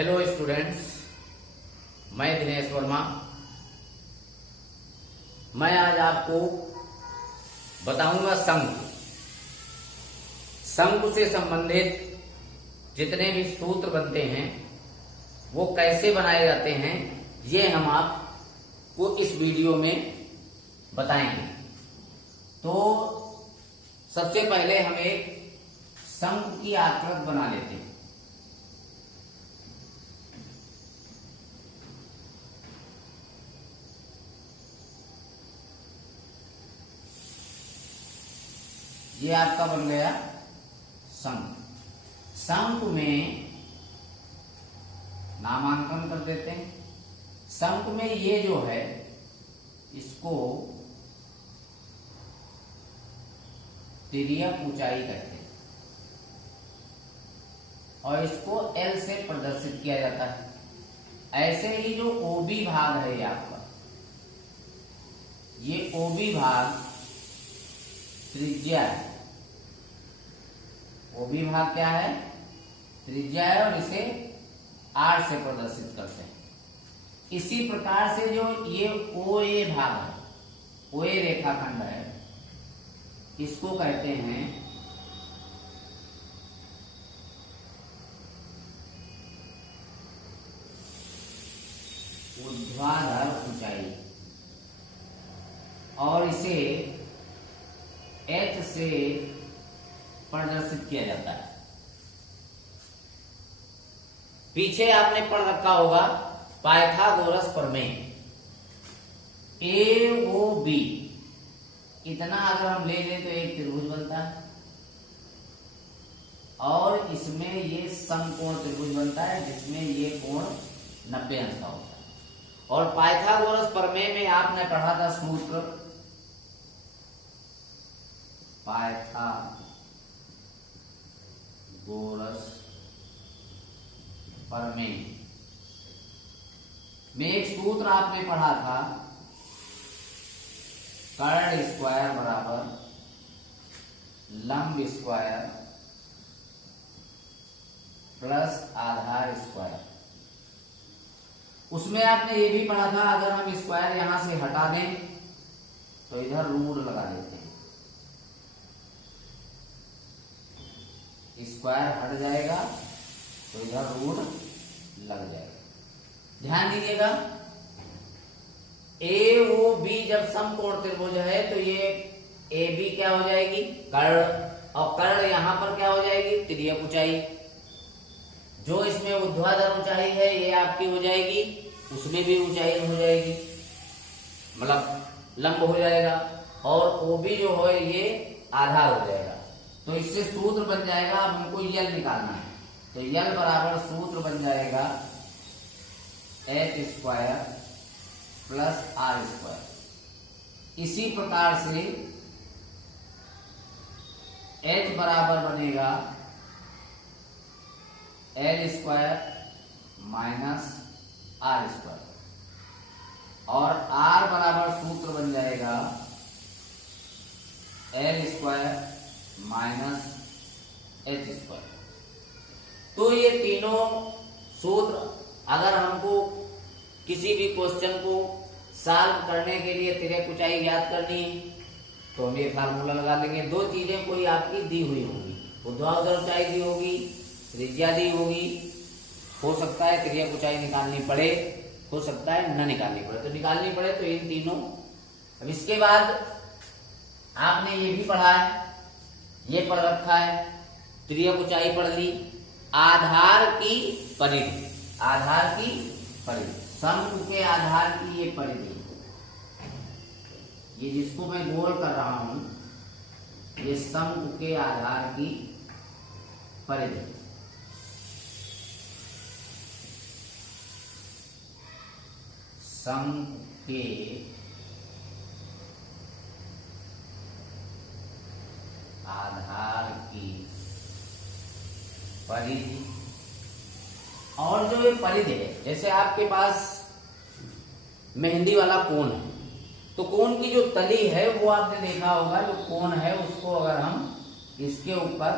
Hello students, मैं दिनेश वर्मा। मैं आज आपको बताऊंगा शंकु से संबंधित जितने भी सूत्र बनते हैं वो कैसे बनाए जाते हैं, ये हम आपको इस वीडियो में बताएंगे। तो सबसे पहले हम एक शंकु की आकृति बना लेते हैं। ये आपका बन गया शंकु। शंकु में नामांकन कर देते हैं। शंकु में ये जो है इसको तिर्यक ऊंचाई कहते हैं और इसको L से प्रदर्शित किया जाता है। ऐसे ही जो OB भाग है ये आपका, ये OB भाग त्रिज्या है। OB भाग क्या है? त्रिज्या है और इसे R से प्रदर्शित करते हैं। इसी प्रकार से जो ये OA भाग है, OA रेखाखंड है, इसको कहते हैं ऊर्ध्वाधर ऊंचाई और इसे H से प्रदर्शित किया जाता है। पीछे आपने पढ़ रखा होगा पाइथागोरस प्रमेय। AOB इतना अगर हम ले लें तो एक त्रिभुज बनता है और इसमें ये समकोण त्रिभुज बनता है जिसमें ये कोण 90 अंश का होता है। और पाइथागोरस प्रमेय में आपने पढ़ा था सूत्र पाइथागोरस प्रमेय में एक सूत्र आपने पढ़ा था, कर्ण स्क्वायर बराबर लंब स्क्वायर प्लस आधार स्क्वायर। उसमें आपने ये भी पढ़ा था अगर हम स्क्वायर यहां से हटा दें तो इधर रूट लगा देते हैं, स्क्वायर हट जाएगा तो इधर रूट लग जाएगा। ध्यान दीजिएगा, AOB जब समकोण त्रिभुज है तो ये AB क्या हो जाएगी? कर्ण, और कर्ण यहां पर क्या हो जाएगी? तिर्यक ऊंचाई। जो इसमें ऊर्ध्वाधर ऊंचाई है ये आपकी हो जाएगी, उसमें भी ऊंचाई हो जाएगी, मतलब लंब हो जाएगा। और OB जो है ये आधार हो जाएगा। तो इससे सूत्र बन जाएगा, अब हमको यल निकालना है तो यल बराबर सूत्र बन जाएगा H square plus R square. इसी प्रकार से H बराबर बनेगा L square minus R square और R बराबर सूत्र बन जाएगा L square minus H square. तो ये तीनों सूत्र अगर हमको किसी भी क्वेश्चन को सॉल्व करने के लिए तिर्यक ऊंचाई ज्ञात करनी है तो हम ये फार्मूला लगा लेंगे। दो चीजें कोई आपकी दी हुई होगी, ऊर्ध्वाधर ऊंचाई दी होगी, त्रिज्या दी होगी। हो सकता है तिर्यक ऊंचाई निकालनी पड़े, हो सकता है न निकालनी पड़े। तो निकालनी पड़े तो इन तीनों। अब इसके बाद आपने ये भी पढ़ा है, ये पढ़ रखा है, तिर्यक ऊंचाई पढ़ ली, आधार की परिधि, आधार की परिधि, शंकु के आधार की ये परिधि, ये जिसको मैं गोल कर रहा हूं ये शंकु के आधार की परिधि। शंकु के आधार की परिधि। और जो ये परिधि है, जैसे आपके पास मेहंदी वाला कोण है तो कोण की जो तली है वो आपने देखा होगा, जो कोण है उसको अगर हम इसके ऊपर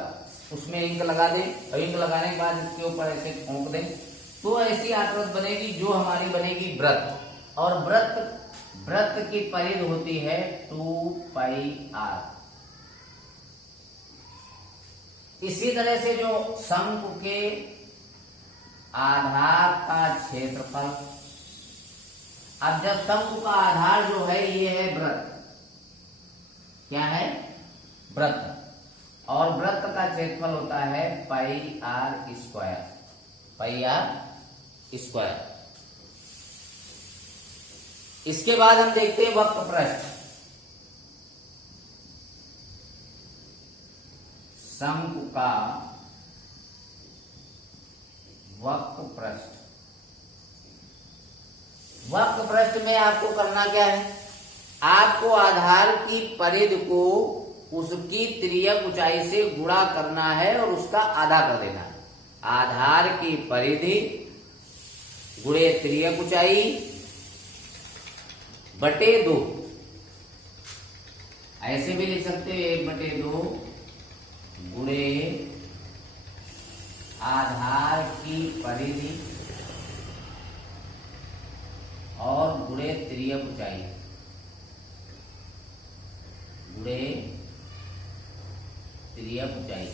उसमें इंक लगा दें और इंक लगाने के बाद इसके ऊपर ऐसे ठोक दें तो ऐसी आकृति बनेगी जो हमारी बनेगी वृत्त, और वृत्त की परिधि होती है 2πr। इसी तरह से जो शंकु के आधार का क्षेत्रफल, अब जब शंकु का आधार जो है ये है वृत्त, क्या है वृत्त, और वृत्त का क्षेत्रफल होता है πr स्क्वायर, πr स्क्वायर। इसके बाद हम देखते हैं वक्र पृष्ठ। शंकु का वक्र पृष्ठ, वक्र पृष्ठ में आपको करना क्या है, आपको आधार की परिधि को उसकी तिर्यक ऊंचाई से गुणा करना है और उसका आधा कर देना है। आधार की परिधि गुणे तिर्यक ऊंचाई बटे 2, ऐसे भी लिख सकते हो 1/2 गुणे आधार की परिधि और गुणे तिर्यक ऊंचाई, गुणे तिर्यक ऊंचाई।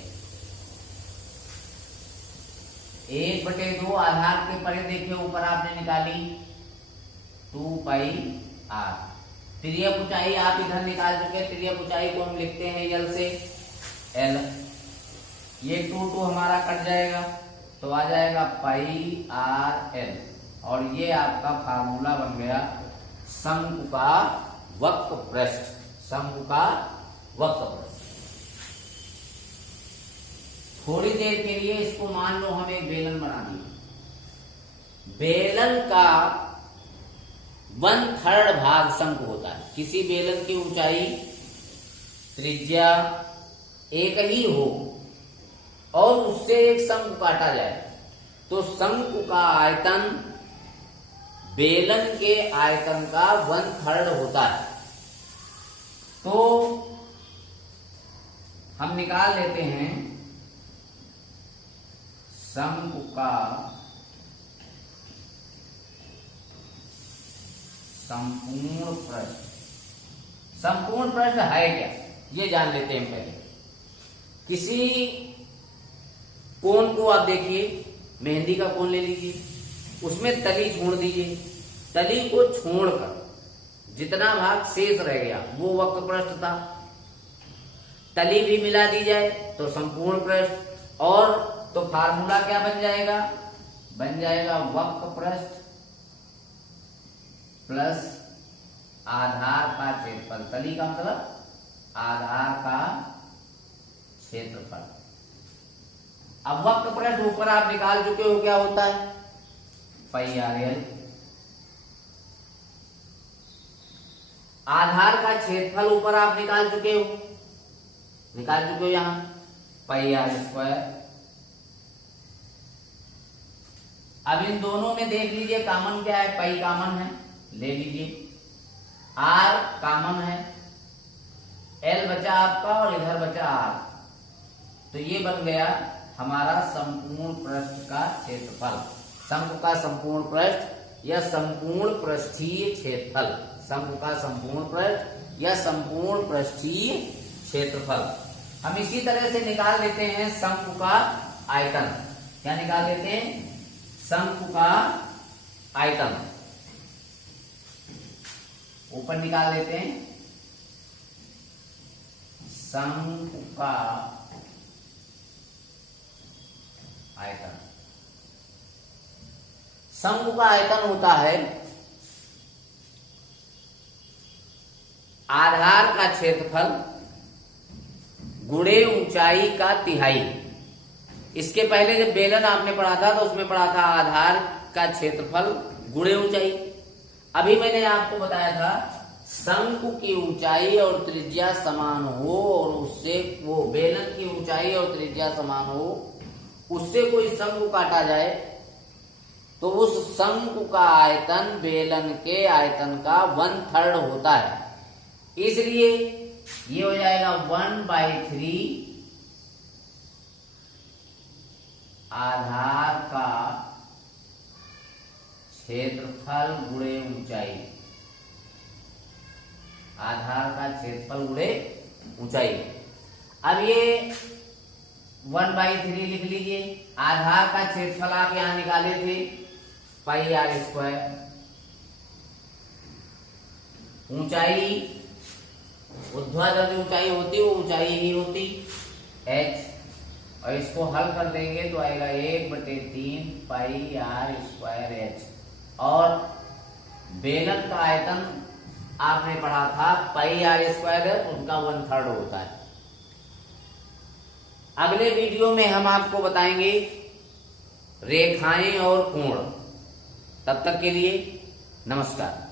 1/2 आधार की परिधि देखिए ऊपर आपने निकाली 2πr। तिर्यक ऊंचाई आप इधर निकाल चुके, तिर्यक ऊंचाई को हम लिखते हैं L से L, ये 2 हमारा कट जाएगा तो आ जाएगा πrl, और ये आपका फार्मूला बन गया शंकु का वक्र पृष्ठ, शंकु का वक्र पृष्ठ। थोड़ी देर के लिए इसको मान लो हम एक बेलन बना दिए, बेलन का 1/3 भाग शंकु होता है। किसी बेलन की ऊंचाई त्रिज्या एक ही हो और उससे एक शंकु काटा जाए तो शंकु का आयतन बेलन के आयतन का 1/3 होता है। तो हम निकाल लेते हैं शंकु का संपूर्ण पृष्ठ। संपूर्ण पृष्ठ है क्या ये जान लेते हैं पहले। किसी कोण को आप देखिए, मेहंदी का कोण ले लीजिए, उसमें तली छोड़ दीजिए, तली को छोड़कर जितना भाग शेष रह गया वो वक्र पृष्ठ था। तली भी मिला दी जाए तो संपूर्ण पृष्ठ, और तो फार्मूला क्या बन जाएगा, बन जाएगा वक्र पृष्ठ प्लस आधार का क्षेत्रफल। तली का मतलब आधार का क्षेत्रफल। अब वक्र पृष्ठ ऊपर आप निकाल चुके हो, क्या होता है πrl। आधार का क्षेत्रफल ऊपर आप निकाल चुके हो, यहां πr²। अब इन दोनों में देख लीजिए कॉमन क्या है, पाई कॉमन है, ले लीजिए, r कॉमन है, l बचा आपका और इधर बचा r, तो ये बन गया हमारा संपूर्ण पृष्ठ का क्षेत्रफल। शंकु का संपूर्ण पृष्ठ या संपूर्ण पृष्ठीय क्षेत्रफल, शंकु का संपूर्ण पृष्ठ या संपूर्ण पृष्ठीय क्षेत्रफल। हम इसी तरह से निकाल लेते हैं शंकु का आयतन। क्या निकाल लेते हैं, शंकु का आयतन ऊपर निकाल लेते हैं। शंकु का आयतन, शंकु का आयतन होता है आधार का क्षेत्रफल गुणे ऊंचाई का तिहाई। इसके पहले जब बेलन आपने पढ़ा था तो उसमें पढ़ा था आधार का क्षेत्रफल गुणे ऊंचाई। अभी मैंने आपको बताया था शंकु की ऊंचाई और त्रिज्या समान हो और उससे वो बेलन की ऊंचाई और त्रिज्या समान हो, उससे कोई शंकु काटा जाए तो उस शंकु का आयतन बेलन के आयतन का 1/3 होता है। इसलिए ये हो जाएगा 1/3 आधार का क्षेत्रफल गुणे ऊंचाई, आधार का क्षेत्रफल गुणे ऊंचाई। अब ये 1/3 लिख लीजिए। आधार का क्षेत्रफल आप यहां निकाले थे पाई आर स्क्वायर। ऊंचाई, ऊर्ध्वाधर जो ऊंचाई होती वो ऊंचाई ही होती h, और इसको हल कर देंगे तो आएगा 1/3 पाई आर स्क्वायर h। और बेलन का आयतन आपने पढ़ा था पाई आर स्क्वायर है, उनका 1/3 होता है। अगले वीडियो में हम आपको बताएंगे रेखाएं और कोण। तब तक के लिए नमस्कार।